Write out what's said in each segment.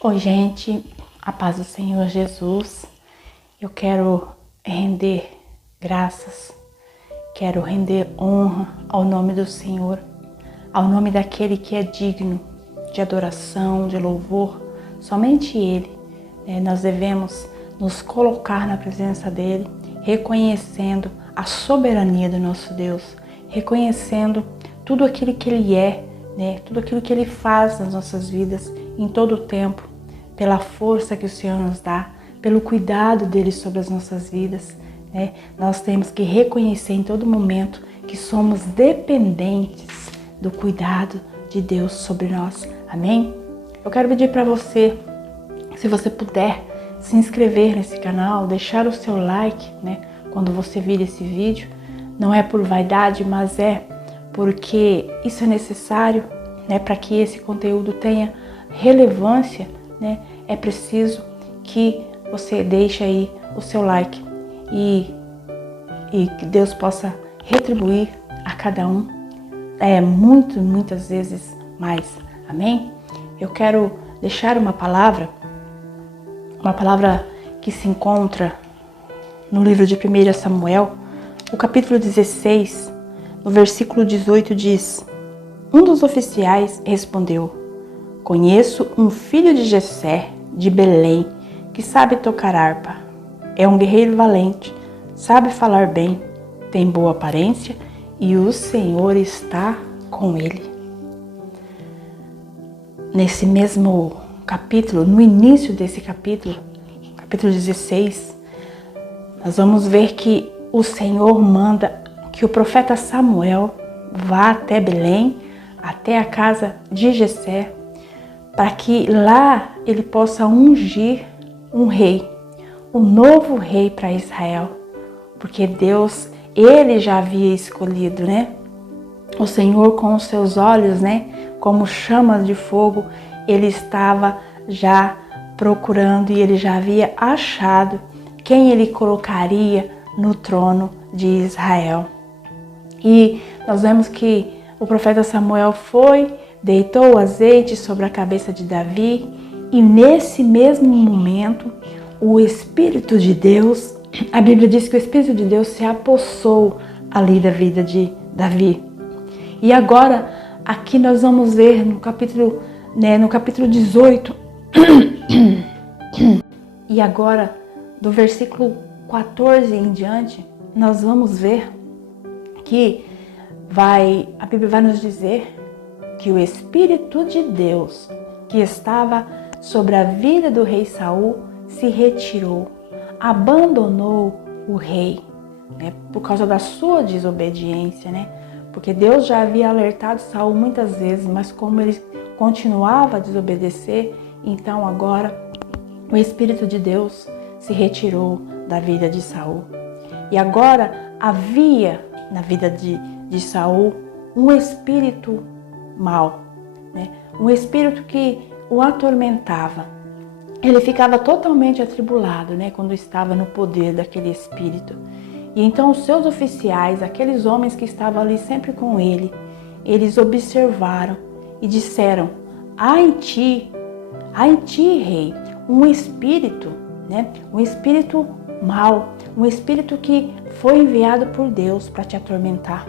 Oi, gente, a paz do Senhor Jesus. Eu quero render graças, quero render honra ao nome do Senhor, ao nome daquele que é digno de adoração, de louvor, somente Ele. Nós devemos nos colocar na presença dEle, reconhecendo a soberania do nosso Deus, reconhecendo tudo aquilo que Ele é, tudo aquilo que Ele faz nas nossas vidas, em todo o tempo, pela força que o Senhor nos dá, pelo cuidado dEle sobre as nossas vidas. Nós temos que reconhecer em todo momento que somos dependentes do cuidado de Deus sobre nós. Amém? Eu quero pedir para você, se você puder, se inscrever nesse canal, deixar o seu like, quando você vir esse vídeo. Não é por vaidade, mas é porque isso é necessário, para que esse conteúdo tenha relevância, é preciso que você deixe aí o seu like e que Deus possa retribuir a cada um muitas vezes mais. Amém? Eu quero deixar uma palavra que se encontra no livro de 1 Samuel, o capítulo 16, no versículo 18 diz: Um dos oficiais respondeu: Conheço um filho de Jessé, de Belém, que sabe tocar harpa. É um guerreiro valente, sabe falar bem, tem boa aparência e o Senhor está com ele. Nesse mesmo capítulo, no início desse capítulo 16, nós vamos ver que o Senhor manda que o profeta Samuel vá até Belém, até a casa de Jessé, para que lá ele possa ungir um rei, um novo rei para Israel, porque Deus, ele já havia escolhido, O Senhor com os seus olhos, como chamas de fogo, ele estava já procurando e ele já havia achado quem ele colocaria no trono de Israel. E nós vemos que o profeta Samuel foi, deitou o azeite sobre a cabeça de Davi e nesse mesmo momento o Espírito de Deus, a Bíblia diz que o Espírito de Deus se apossou ali da vida de Davi. E agora aqui nós vamos ver no capítulo 18 e agora do versículo 14 em diante, nós vamos ver que a Bíblia vai nos dizer que o Espírito de Deus que estava sobre a vida do rei Saul se retirou, abandonou o rei, por causa da sua desobediência, Porque Deus já havia alertado Saul muitas vezes, mas como ele continuava a desobedecer, então agora o Espírito de Deus se retirou da vida de Saul. E agora havia na vida de Saul um espírito mau, um espírito que o atormentava. Ele ficava totalmente atribulado, quando estava no poder daquele espírito. E então os seus oficiais, aqueles homens que estavam ali sempre com ele, eles observaram e disseram: há em ti, rei, um espírito, um espírito mau, um espírito que foi enviado por Deus para te atormentar.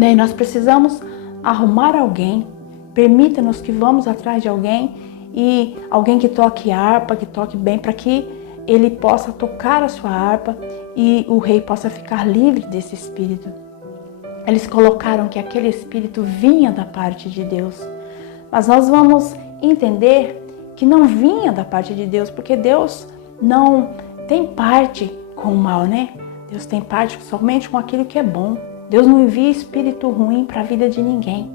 E nós precisamos arrumar alguém, permita-nos que vamos atrás de alguém, e alguém que toque harpa, que toque bem, para que ele possa tocar a sua harpa e o rei possa ficar livre desse espírito. Eles colocaram que aquele espírito vinha da parte de Deus, mas nós vamos entender que não vinha da parte de Deus, porque Deus não tem parte com o mal, Deus tem parte somente com aquilo que é bom. Deus não envia espírito ruim para a vida de ninguém.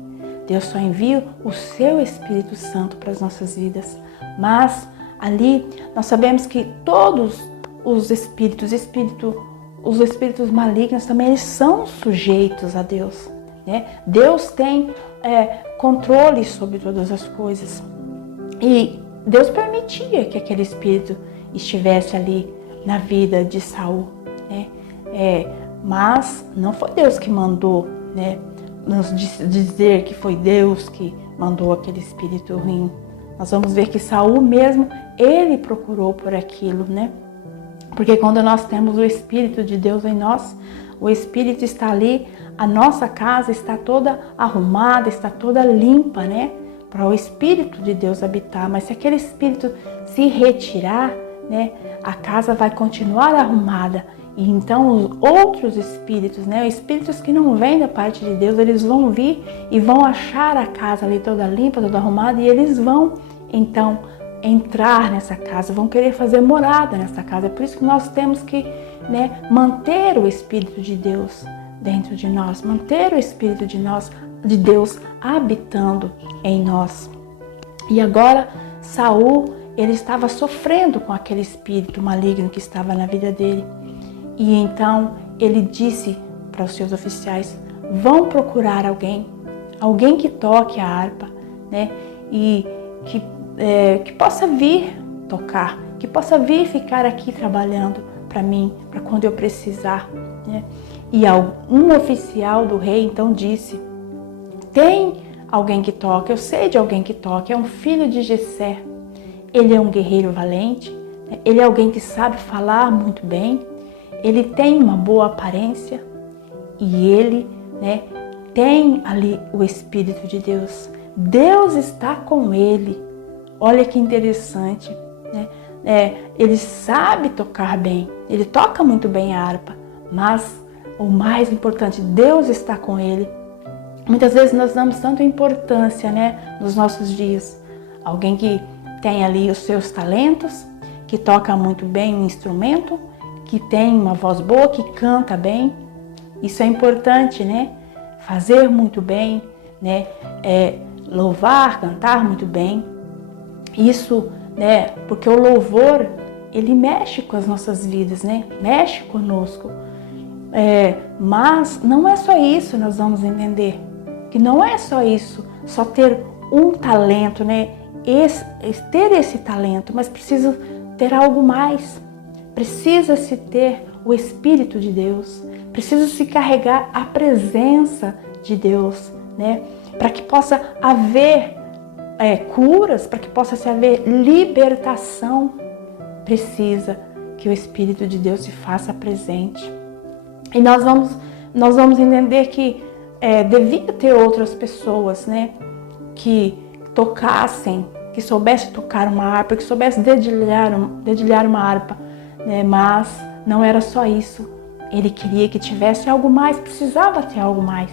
Deus só envia o seu Espírito Santo para as nossas vidas. Mas ali nós sabemos que todos os espíritos malignos também, eles são sujeitos a Deus. Deus tem controle sobre todas as coisas. E Deus permitia que aquele espírito estivesse ali na vida de Saul. Mas não foi Deus que mandou, nos dizer que foi Deus que mandou aquele espírito ruim Nós vamos ver que Saul mesmo, ele procurou por aquilo, né? Porque quando nós temos o Espírito de Deus em nós, o Espírito está ali, a nossa casa está toda arrumada, está toda limpa, né? Para o Espírito de Deus habitar. Mas se aquele Espírito se retirar, né? A casa vai continuar arrumada. E então os outros espíritos, né? Espíritos que não vêm da parte de Deus, eles vão vir e vão achar a casa ali toda limpa, toda arrumada, e eles vão então entrar nessa casa, vão querer fazer morada nessa casa. É por isso que nós temos que, né, manter o Espírito de Deus dentro de nós, manter o Espírito de Deus habitando em nós. E agora Saul, ele estava sofrendo com aquele espírito maligno que estava na vida dele. E então ele disse para os seus oficiais: vão procurar alguém que toque a harpa, né? E que possa vir tocar, que possa vir ficar aqui trabalhando para mim, para quando eu precisar, né? E um oficial do rei então disse: tem alguém que toca, eu sei de alguém que toca, é um filho de Jessé. Ele é um guerreiro valente, né? Ele é alguém que sabe falar muito bem, ele tem uma boa aparência e ele, né, tem ali o Espírito de Deus. Deus está com ele. Olha que interessante, né? Ele sabe tocar bem, ele toca muito bem a harpa, mas o mais importante, Deus está com ele. Muitas vezes nós damos tanta importância, né, nos nossos dias. Alguém que tem ali os seus talentos, que toca muito bem um instrumento, que tem uma voz boa, que canta bem. Isso é importante, né? Fazer muito bem, né? Louvar, cantar muito bem. Isso, né? Porque o louvor, ele mexe com as nossas vidas, né? Mexe conosco. Mas não é só isso, nós vamos entender. Que não é só isso, só ter um talento, né? Ter esse talento, mas precisa ter algo mais. Precisa-se ter o Espírito de Deus, precisa-se carregar a presença de Deus, né? Para que possa haver curas, para que possa haver libertação, precisa que o Espírito de Deus se faça presente. E nós vamos entender que devia ter outras pessoas, né? Que tocassem, que soubessem tocar uma harpa, que soubessem dedilhar uma harpa. Mas não era só isso. Ele queria que tivesse algo mais, precisava ter algo mais.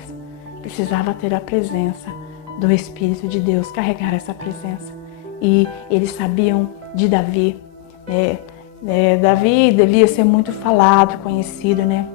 Precisava ter a presença do Espírito de Deus, carregar essa presença. E eles sabiam de Davi. Davi devia ser muito falado, conhecido, né?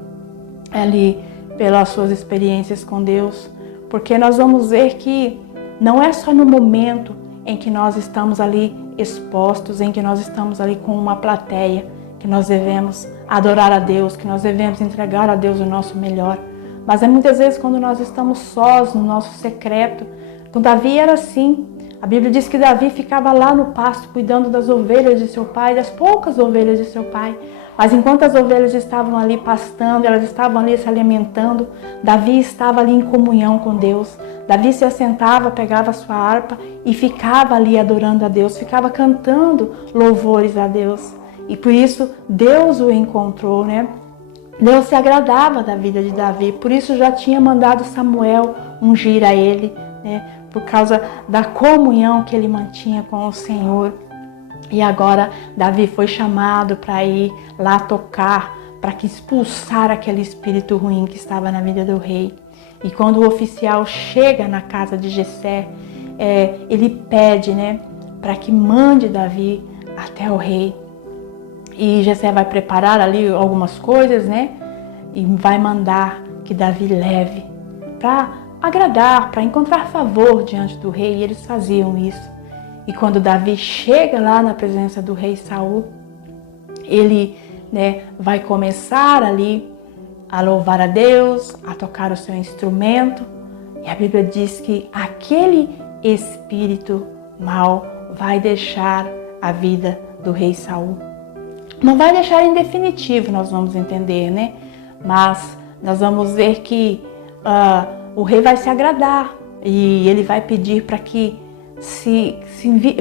Ali pelas suas experiências com Deus. Porque nós vamos ver que não é só no momento em que nós estamos ali expostos, em que nós estamos ali com uma plateia, que nós devemos adorar a Deus, que nós devemos entregar a Deus o nosso melhor. Mas é muitas vezes quando nós estamos sós, no nosso secreto. Com Davi era assim. A Bíblia diz que Davi ficava lá no pasto, cuidando das ovelhas de seu pai, das poucas ovelhas de seu pai. Mas enquanto as ovelhas estavam ali pastando, elas estavam ali se alimentando, Davi estava ali em comunhão com Deus. Davi se assentava, pegava a sua harpa e ficava ali adorando a Deus, ficava cantando louvores a Deus. E por isso Deus o encontrou, né? Deus se agradava da vida de Davi, por isso já tinha mandado Samuel ungir a ele, né? Por causa da comunhão que ele mantinha com o Senhor. E agora Davi foi chamado para ir lá tocar, para que expulsar aquele espírito ruim que estava na vida do rei. E quando o oficial chega na casa de Jessé, ele pede, né, para que mande Davi até o rei. E Jessé vai preparar ali algumas coisas, né? E vai mandar que Davi leve para agradar, para encontrar favor diante do rei. E eles faziam isso. E quando Davi chega lá na presença do rei Saul, ele, né, vai começar ali a louvar a Deus, a tocar o seu instrumento. E a Bíblia diz que aquele espírito mau vai deixar a vida do rei Saul. Não vai deixar em definitivo, nós vamos entender, né? Mas nós vamos ver que o rei vai se agradar e ele vai pedir para que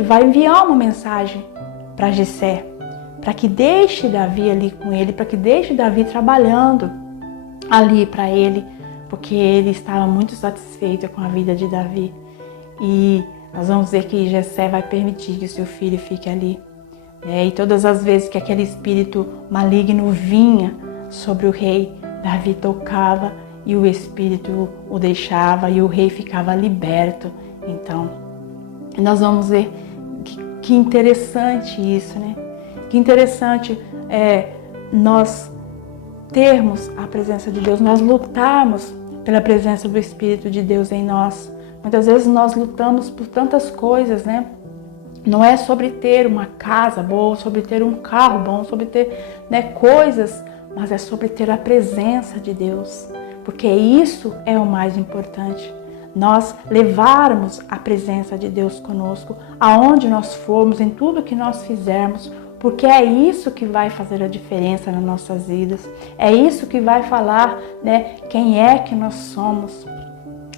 vai enviar uma mensagem para Jessé, para que deixe Davi ali com ele, para que deixe Davi trabalhando ali para ele, porque ele estava muito satisfeito com a vida de Davi. E nós vamos ver que Jessé vai permitir que seu filho fique ali. E todas as vezes que aquele espírito maligno vinha sobre o rei, Davi tocava e o espírito o deixava e o rei ficava liberto. Então, nós vamos ver que interessante isso, né? Que interessante nós termos a presença de Deus, nós lutarmos pela presença do Espírito de Deus em nós. Muitas vezes nós lutamos por tantas coisas, né? Não é sobre ter uma casa boa, sobre ter um carro bom, sobre ter, né, coisas, mas é sobre ter a presença de Deus, porque isso é o mais importante. Nós levarmos a presença de Deus conosco, aonde nós formos, em tudo que nós fizermos, porque é isso que vai fazer a diferença nas nossas vidas. É isso que vai falar, né, quem é que nós somos.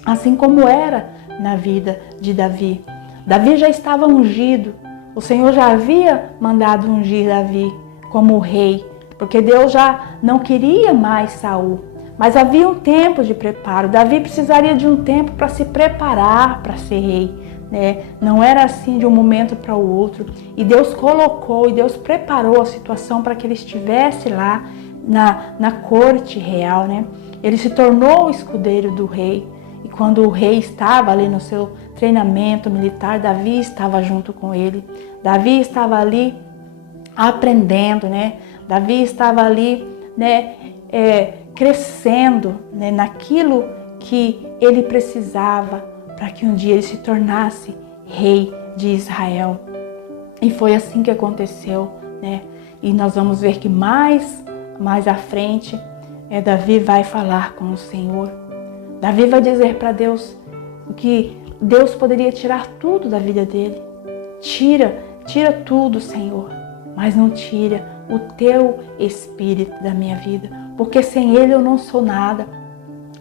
Assim como era na vida de Davi. Davi já estava ungido. O Senhor já havia mandado ungir Davi como rei, porque Deus já não queria mais Saul. Mas havia um tempo de preparo. Davi precisaria de um tempo para se preparar para ser rei, né? Não era assim de um momento para o outro. E Deus colocou, e Deus preparou a situação para que ele estivesse lá na corte real, né? Ele se tornou o escudeiro do rei. E quando o rei estava ali no seu treinamento militar, Davi estava junto com ele. Davi estava ali aprendendo, né? Davi estava ali, né, crescendo, né, naquilo que ele precisava para que um dia ele se tornasse rei de Israel. E foi assim que aconteceu, né? E nós vamos ver que mais à frente, Davi vai falar com o Senhor. Davi vai dizer para Deus que Deus poderia tirar tudo da vida dele. Tira tudo, Senhor, mas não tira o teu espírito da minha vida, porque sem ele eu não sou nada.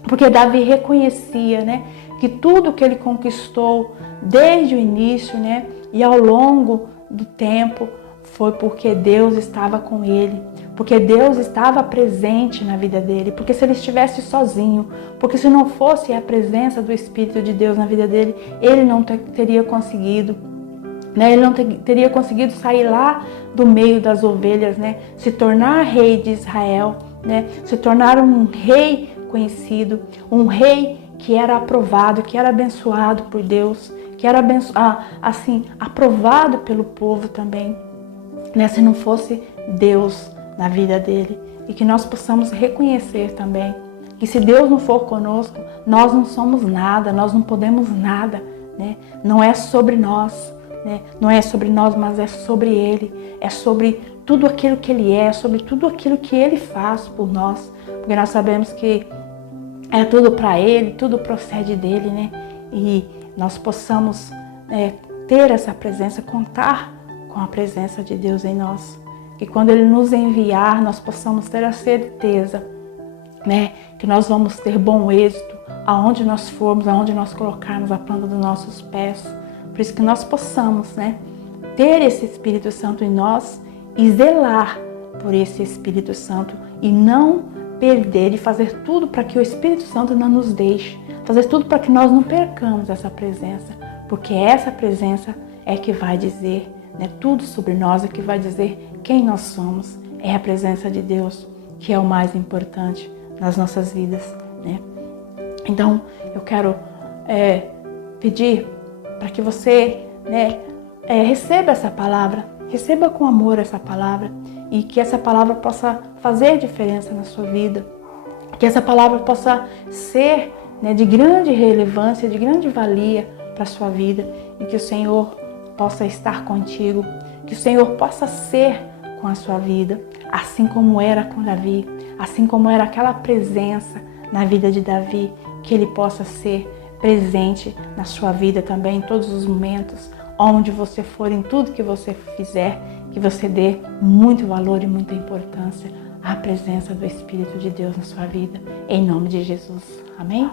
Porque Davi reconhecia, né, que tudo que ele conquistou desde o início, né, e ao longo do tempo, foi porque Deus estava com ele, porque Deus estava presente na vida dele, porque se ele estivesse sozinho, porque se não fosse a presença do Espírito de Deus na vida dele, ele não teria conseguido, né? Ele não teria conseguido sair lá do meio das ovelhas, né? Se tornar rei de Israel, né? Se tornar um rei conhecido, um rei que era aprovado, que era abençoado por Deus, que era aprovado pelo povo também. Né, se não fosse Deus na vida dele, e que nós possamos reconhecer também que se Deus não for conosco, nós não somos nada, nós não podemos nada, né? Não é sobre nós, né? Não é sobre nós, mas é sobre Ele, é sobre tudo aquilo que Ele é, sobre tudo aquilo que Ele faz por nós, porque nós sabemos que é tudo para Ele, tudo procede dEle, né? E nós possamos ter essa presença, contar com a presença de Deus em nós. Que quando Ele nos enviar, nós possamos ter a certeza, né, que nós vamos ter bom êxito aonde nós formos, aonde nós colocarmos a planta dos nossos pés. Por isso que nós possamos, né, ter esse Espírito Santo em nós e zelar por esse Espírito Santo e não perder e fazer tudo para que o Espírito Santo não nos deixe, fazer tudo para que nós não percamos essa presença, porque essa presença é que vai dizer, né, tudo sobre nós, é que vai dizer quem nós somos. É a presença de Deus que é o mais importante nas nossas vidas, né? Então eu quero pedir para que você, né, receba essa palavra, receba com amor essa palavra, e que essa palavra possa fazer diferença na sua vida, que essa palavra possa ser, né, de grande relevância, de grande valia para a sua vida, e que o Senhor possa estar contigo, que o Senhor possa ser com a sua vida, assim como era com Davi, assim como era aquela presença na vida de Davi, que Ele possa ser presente na sua vida também, em todos os momentos, onde você for, em tudo que você fizer, que você dê muito valor e muita importância à presença do Espírito de Deus na sua vida, em nome de Jesus. Amém?